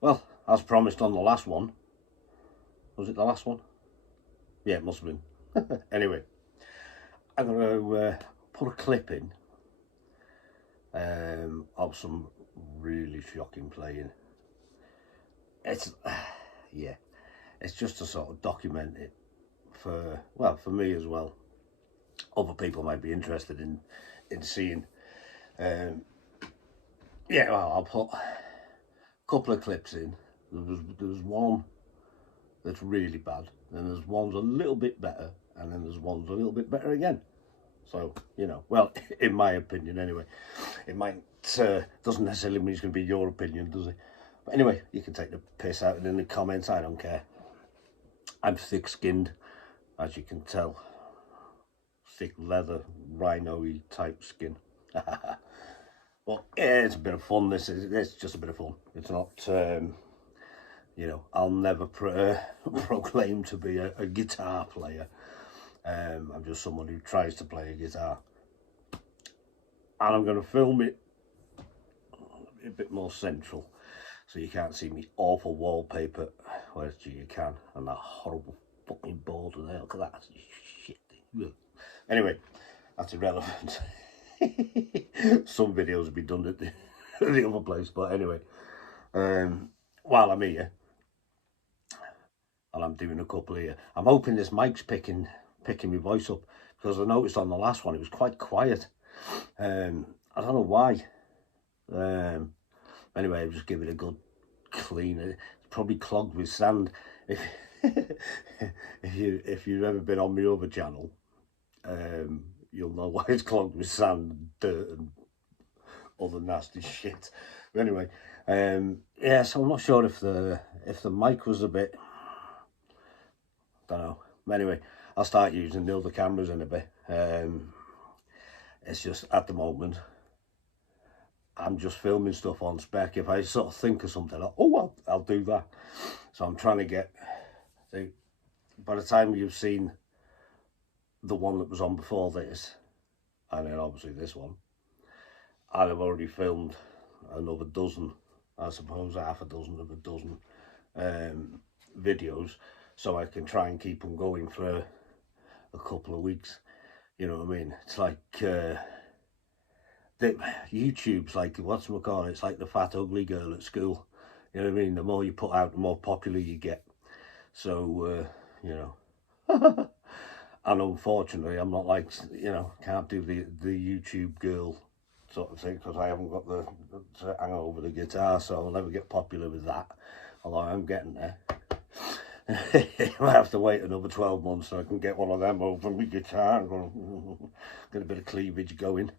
Well, as promised on the last one, was it the last one? Yeah, it must have been. Anyway, I'm going to put a clip in of some really shocking playing. It's, yeah, it's just to sort of document it for, well, for me as well. Other people might be interested in seeing. Yeah, well, I'll put a couple of clips in. There's one that's really bad, then there's one's a little bit better, and then there's one's a little bit better again. So, you know, well, in my opinion anyway. It might, doesn't necessarily mean it's going to be your opinion, does it? But anyway, you can take the piss out in the comments, I don't care. I'm thick-skinned, as you can tell. Thick leather, rhino-y type skin. Well, yeah, it's a bit of fun. It's just a bit of fun. It's not, you know, I'll never proclaim to be a guitar player. I'm just someone who tries to play a guitar. And I'm going to film it a bit more central, so you can't see me awful wallpaper. Well, gee, you can. And that horrible fucking board there. Look at that. Shit. Anyway, that's irrelevant. Some videos will be done at the other place, but anyway, while I'm here and I'm doing a couple here, I'm hoping this mic's picking my voice up, because I noticed on the last one it was quite quiet. I don't know why. Anyway, I'll just give it a good clean. It's probably clogged with sand. If you've ever been on my other channel, you'll know why it's clogged with sand, dirt, and other nasty shit. But anyway, yeah. So I'm not sure if the mic was a bit, don't know. Anyway, I'll start using the other cameras in a bit. It's just at the moment I'm just filming stuff on spec. If I sort of think of something, I'll do that. So I'm trying to get. By the time you've seen the one that was on before this, and then obviously this one, I'd have already filmed another dozen, I suppose half a dozen of a dozen videos, so I can try and keep them going for a couple of weeks. You know what I mean? It's like YouTube's like, whatchamacallit, it's like the fat ugly girl at school. You know what I mean? The more you put out, the more popular you get. So you know. And unfortunately, I'm not like, you know, can't do the YouTube girl sort of thing, because I haven't got the to hang over the guitar, so I'll never get popular with that. Although I'm getting there. I have to wait another 12 months so I can get one of them over my guitar and get a bit of cleavage going.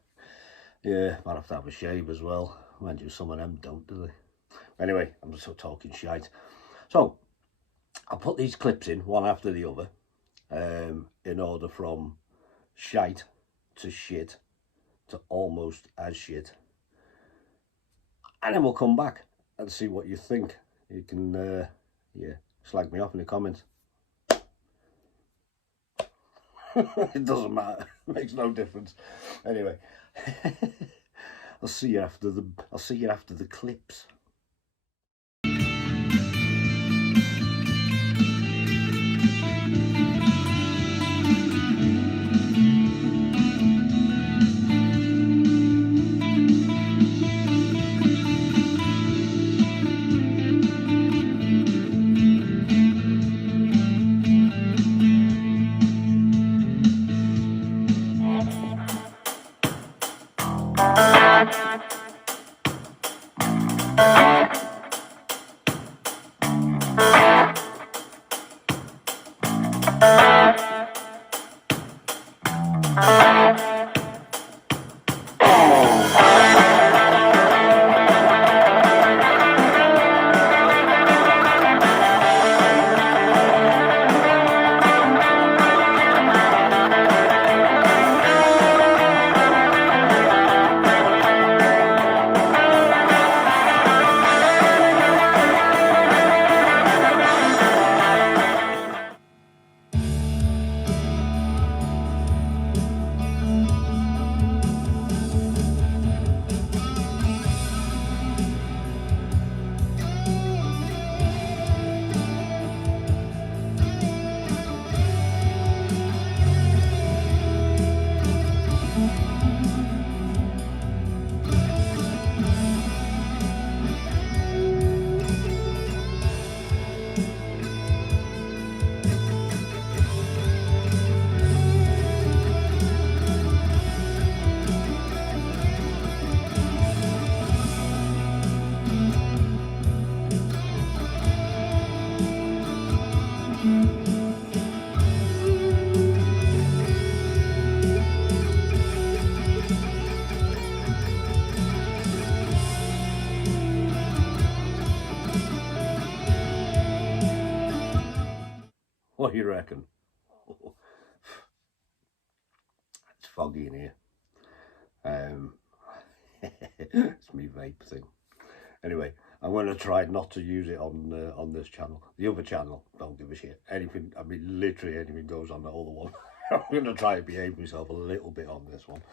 Yeah, might have to have a shave as well. Mind you, some of them don't, do they? Anyway, I'm just talking shite. So, I'll put these clips in, one after the other. In order from shite to shit to almost as shit, and then we'll come back and see what you think. You can yeah, slag me off in the comments. It doesn't matter, it makes no difference. Anyway, I'll see you after the clips. What do you reckon? It's foggy in here. It's me vape thing. Anyway, I'm going to try not to use it on this channel. The other channel, don't give a shit. Anything, I mean, literally anything goes on the other one. I'm going to try and behave myself a little bit on this one.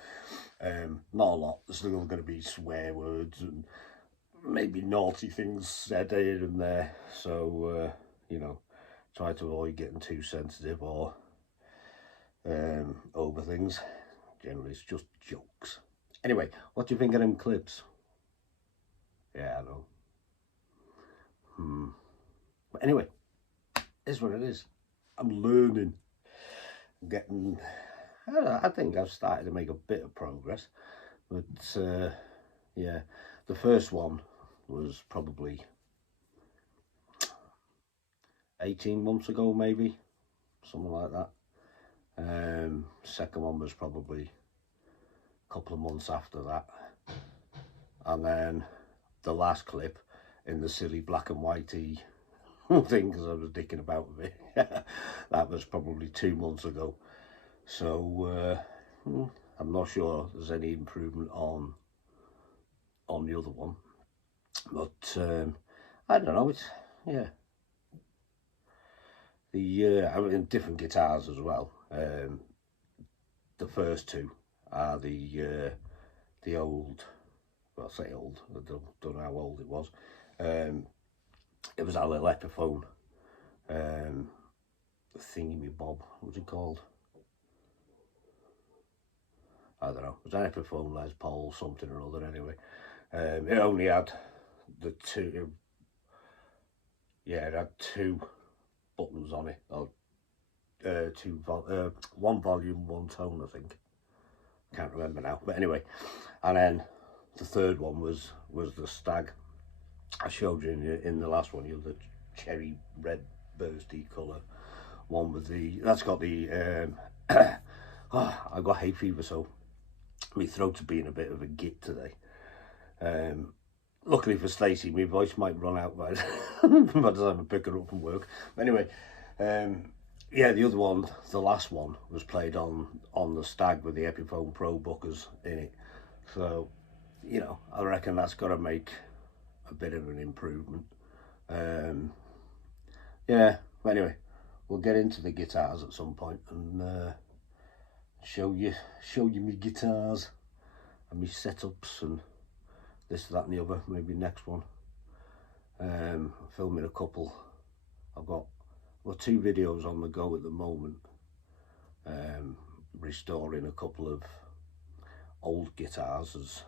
Not a lot. There's still going to be swear words and maybe naughty things said here and there. So, you know, try to avoid getting too sensitive or over things. Generally, it's just jokes. Anyway, what do you think of them clips? Yeah, I know. But anyway, it's what it is. I'm learning. I'm getting... I think I've started to make a bit of progress. But, yeah, the first one was probably 18 months ago, maybe. Something like that. Second one was probably a couple of months after that. And then the last clip in the silly black and whitey thing, because I was dicking about with it, that was probably 2 months ago. So I'm not sure there's any improvement on the other one, but I don't know. It's I mean, different guitars as well. The first two are the old. Well, I say old. I don't know how old it was. It was our little Epiphone thingy-me-bob. What's it called? I don't know. It was an Epiphone Les Paul something or other. Anyway, it only had the two. Yeah, it had 2 buttons on it. Or one volume, 1 tone, I think. Can't remember now. But anyway, and then the third one was the Stag. I showed you in the last one, the cherry red bursty colour one with the, that's got the, I got hay fever, so my throat's being a bit of a git today. Luckily for Stacey, my voice might run out by the time I pick her up from work. But anyway, yeah, the other one, the last one, was played on the Stag with the Epiphone Pro Bookers in it. So, you know, I reckon that's got to make a bit of an improvement. Yeah, but anyway, we'll get into the guitars at some point and show you me guitars and me setups and this, that and the other, maybe next one. Filming a couple. I've got 2 videos on the go at the moment. Restoring a couple of old guitars.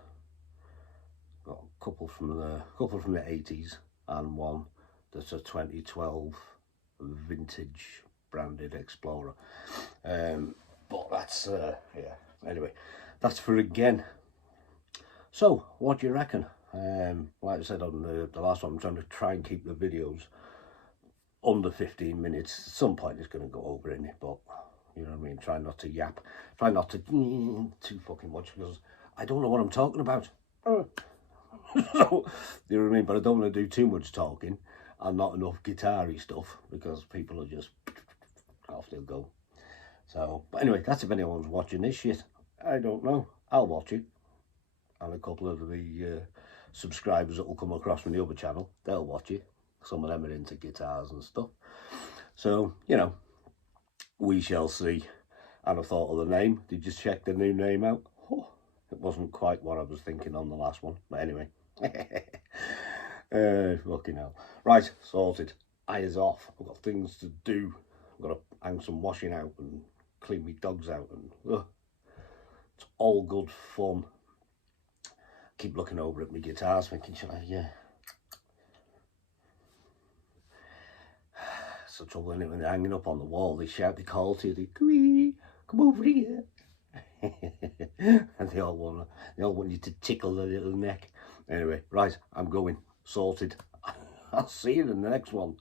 Got a couple from the 80s and one that's a 2012 vintage branded Explorer. But that's yeah. Anyway, that's for again. So, what do you reckon? Like I said on the last one, I'm trying to keep the videos under 15 minutes. At some point it's going to go over in it, but you know what I mean. Try not to yap. Try not to too fucking much, because I don't know what I'm talking about. So, you know what I mean? But I don't want to do too much talking and not enough guitar-y stuff, because people are just off they'll go. So, but anyway, that's if anyone's watching this shit. I don't know. I'll watch it. And a couple of the subscribers that will come across from the other channel, they'll watch it. Some of them are into guitars and stuff. So, you know, we shall see. And I thought of the name. Did you check the new name out? Oh, it wasn't quite what I was thinking on the last one. But anyway. Fucking hell. Right, sorted. Eye is off. I've got things to do. I've got to hang some washing out and clean my dogs out. And it's all good fun. Keep looking over at my guitars thinking, should I, yeah. It's the trouble, isn't it, when they're hanging up on the wall, they shout, they call to you, they come over here. And they all want you to tickle their little neck. Anyway, right, I'm going. Sorted. I'll see you in the next one.